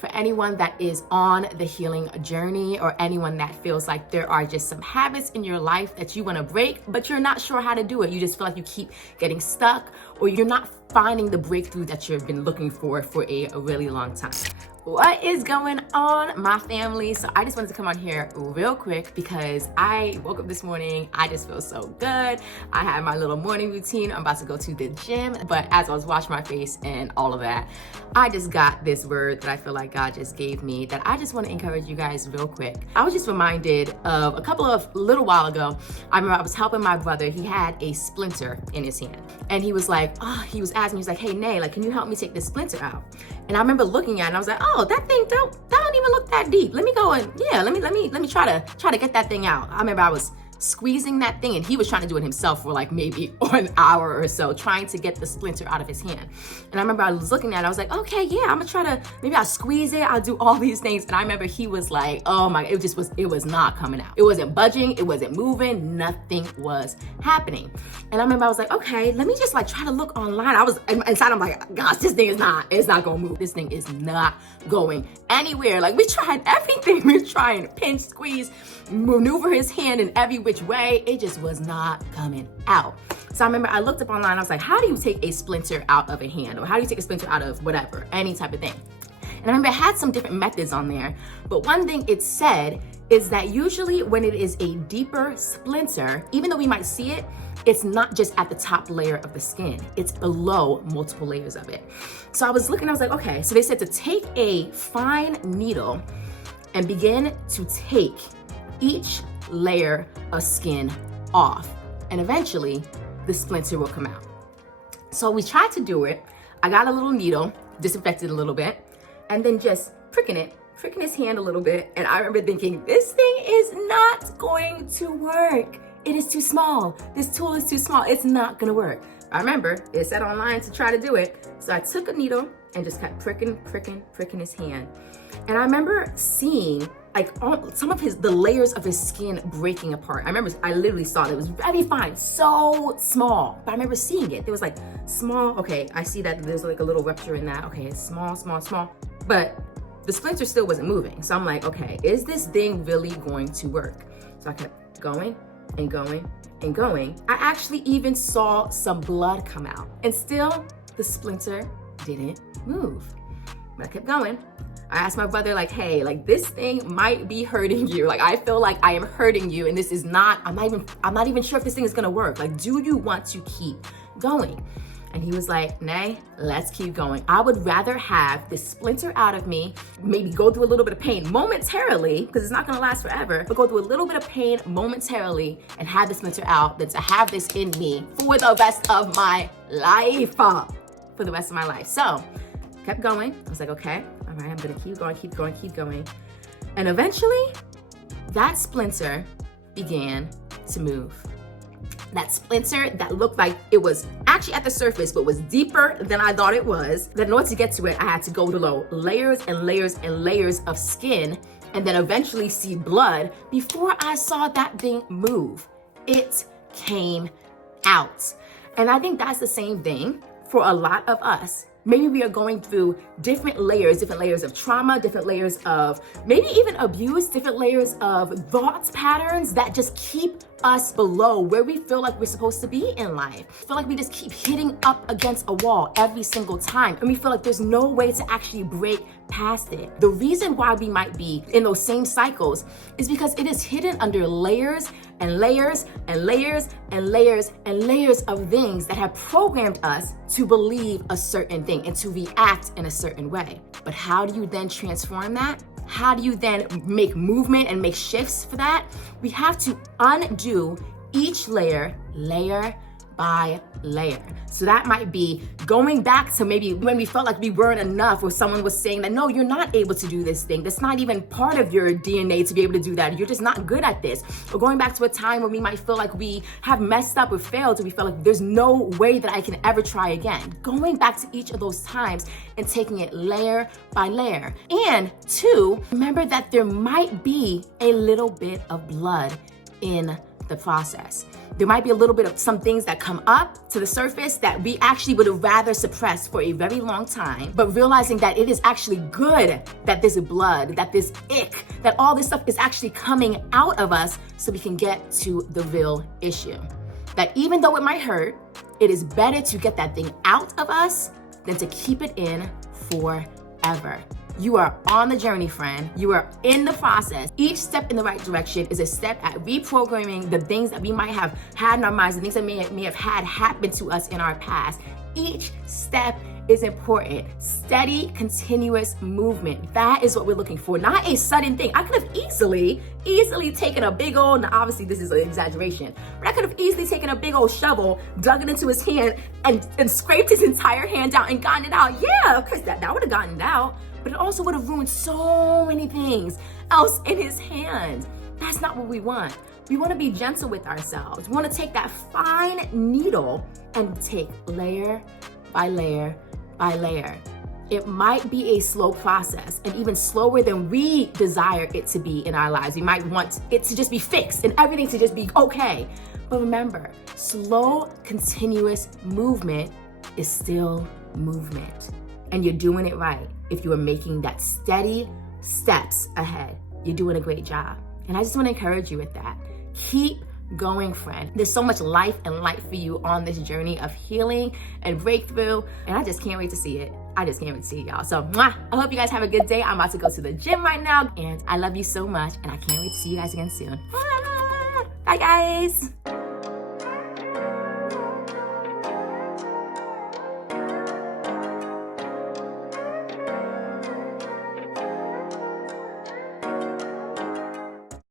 for anyone that is on the healing journey, or anyone that feels like there are just some habits in your life that you want to break, but you're not sure how to do it. You just feel like you keep getting stuck, or you're not finding the breakthrough that you've been looking for a really long time. What is going on, my family? So I just wanted to come on here real quick because I woke up this morning. I just feel so good. I had my little morning routine. I'm about to go to the gym, but as I was washing my face and all of that, I just got this word that I feel like God just gave me that I just want to encourage you guys real quick. I was just reminded of a little while ago. I remember I was helping my brother. He had a splinter in his hand, and he was like, he was asking me, he was like, "Hey, Nay, like, can you help me take this splinter out?" And I remember looking at it and I was like, "Oh, that thing don't even look that deep. Let me go and let me try to get that thing out." I remember I was squeezing that thing, and he was trying to do it himself for like maybe an hour or so, trying to get the splinter out of his hand. And I remember I was looking at it, I was like, okay, yeah, I'm gonna try to, maybe I'll squeeze it, I'll do all these things. And I remember he was like, oh my, it was not coming out. It wasn't budging, it wasn't moving, nothing was happening. And I remember I was like, okay, let me just like try to look online. I was inside, I'm like, gosh, this thing it's not gonna move. This thing is not going anywhere. Like, we tried everything. We were trying to pinch, squeeze, maneuver his hand in every which way. It just was not coming out. So I remember I looked up online. I was like, how do you take a splinter out of a hand? Or how do you take a splinter out of whatever, any type of thing? And I remember it had some different methods on there. But one thing it said is that usually when it is a deeper splinter, even though we might see it, it's not just at the top layer of the skin. It's below multiple layers of it. So I was looking, I was like, okay. So they said to take a fine needle and begin to take each layer of skin off, and eventually the splinter will come out. So we tried to do it. I got a little needle, disinfected a little bit, and then just pricking his hand a little bit. And I remember thinking, this thing is not going to work. It is too small. This tool is too small. It's not gonna work. I remember it said online to try to do it. So I took a needle and just kept pricking his hand. And I remember seeing like some of the layers of his skin breaking apart. I literally saw it. It was very fine, so small. But I remember seeing it. There was like small, okay, I see that there's like a little rupture in that. Okay, it's small. But the splinter still wasn't moving. So I'm like, okay, is this thing really going to work? So I kept going and going and going. I actually even saw some blood come out, and still the splinter didn't move. But I kept going. I asked my brother, like, hey, like, this thing might be hurting you. Like, I feel like I am hurting you, and this is not, I'm not even sure if this thing is gonna work. Like, do you want to keep going? And he was like, Nay, let's keep going. I would rather have this splinter out of me, maybe go through a little bit of pain momentarily, because it's not gonna last forever, but go through a little bit of pain momentarily and have the splinter out than to have this in me for the rest of my life. For the rest of my life. So, kept going. I was like, okay, all right, I'm gonna keep going. And eventually, that splinter began to move. That splinter that looked like it was actually at the surface, but was deeper than I thought it was. Then in order to get to it, I had to go below layers and layers and layers of skin, and then eventually see blood before I saw that thing move. It came out. And I think that's the same thing for a lot of us. Maybe we are going through different layers of trauma, different layers of maybe even abuse, different layers of thoughts patterns that just keep us below where we feel like we're supposed to be in life. Feel like we just keep hitting up against a wall every single time, and we feel like there's no way to actually break past it. The reason why we might be in those same cycles is because it is hidden under layers and layers and layers and layers and layers of things that have programmed us to believe a certain thing and to react in a certain way. But how do you then transform that? How do you then make movement and make shifts for that? We have to undo each layer by layer. So that might be going back to maybe when we felt like we weren't enough, or someone was saying that, no, you're not able to do this thing. That's not even part of your DNA to be able to do that. You're just not good at this. Or going back to a time where we might feel like we have messed up or failed, or we feel like there's no way that I can ever try again. Going back to each of those times and taking it layer by layer. And two, remember that there might be a little bit of blood in the process. There might be a little bit of some things that come up to the surface that we actually would have rather suppressed for a very long time, but realizing that it is actually good that this blood, that this ick, that all this stuff is actually coming out of us so we can get to the real issue. That even though it might hurt, it is better to get that thing out of us than to keep it in forever. You are on the journey, friend. You are in the process. Each step in the right direction is a step at reprogramming the things that we might have had in our minds, the things that may have had happen to us in our past. Each step is important. Steady, continuous movement. That is what we're looking for, not a sudden thing. I could have easily taken a big old, now obviously this is an exaggeration, but I could have easily taken a big old shovel, dug it into his hand, and scraped his entire hand out and gotten it out. Yeah, of course that would have gotten it out, but it also would have ruined so many things else in his hand. That's not what we want. We want to be gentle with ourselves. We want to take that fine needle and take layer by layer by layer. It might be a slow process, and even slower than we desire it to be in our lives. We might want it to just be fixed and everything to just be okay. But remember, slow, continuous movement is still movement. And you're doing it right. If you are making that steady steps ahead, you're doing a great job. And I just want to encourage you with that. Keep going, friend. There's so much life and light for you on this journey of healing and breakthrough. And I just can't wait to see it. I just can't wait to see it, y'all. So I hope you guys have a good day. I'm about to go to the gym right now. And I love you so much. And I can't wait to see you guys again soon. Bye, guys.